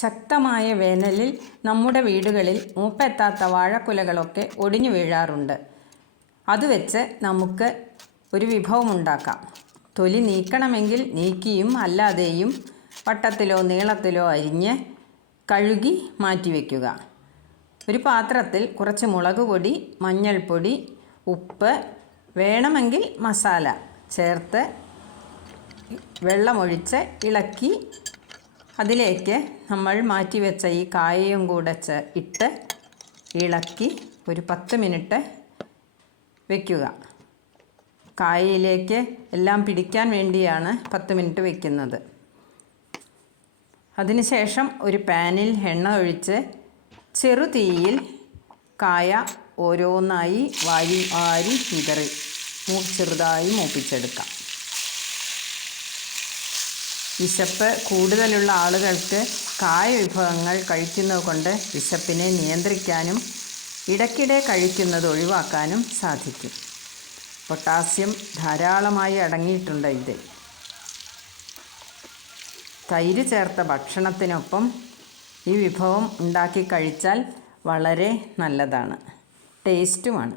ശക്തമായ വേനലിൽ നമ്മുടെ വീടുകളിൽ മൂപ്പെത്താത്ത വാഴക്കുലകളൊക്കെ ഒടിഞ്ഞു വീഴാറുണ്ട്. അത് വെച്ച് നമുക്ക് ഒരു വിഭവം ഉണ്ടാക്കാം. തൊലി നീക്കണമെങ്കിൽ നീക്കിയും അല്ലാതെയും വട്ടത്തിലോ നീളത്തിലോ അരിഞ്ഞ് കഴുകി മാറ്റിവെക്കുക. ഒരു പാത്രത്തിൽ കുറച്ച് മുളക് പൊടി, മഞ്ഞൾപ്പൊടി, ഉപ്പ്, വേണമെങ്കിൽ മസാല ചേർത്ത് വെള്ളമൊഴിച്ച് ഇളക്കി അതിലേക്ക് നമ്മൾ മാറ്റിവെച്ച ഈ കായയും കൂടെ ഇട്ട് ഇളക്കി ഒരു 10 മിനിറ്റ് വയ്ക്കുക. കായയിലേക്ക് എല്ലാം പിടിക്കാൻ വേണ്ടിയാണ് 10 മിനിറ്റ് വയ്ക്കുന്നത്. അതിനുശേഷം ഒരു പാനിൽ എണ്ണ ഒഴിച്ച് ചെറുതീയിൽ കായ ഓരോന്നായി വാരി വിതറി ചെറുതായി മൂപ്പിച്ചെടുക്കാം. വിശപ്പ് കൂടുതലുള്ള ആളുകൾക്ക് കായ വിഭവങ്ങൾ കഴിക്കുന്നത് കൊണ്ട് വിശപ്പിനെ നിയന്ത്രിക്കാനും ഇടയ്ക്കിടെ കഴിക്കുന്നത് ഒഴിവാക്കാനും സാധിക്കും. പൊട്ടാസ്യം ധാരാളമായി അടങ്ങിയിട്ടുണ്ട് ഇതിൽ. തൈര് ചേർത്ത ഭക്ഷണത്തിനൊപ്പം ഈ വിഭവം ഉണ്ടാക്കി കഴിച്ചാൽ വളരെ നല്ലതാണ്, ടേസ്റ്റുമാണ്.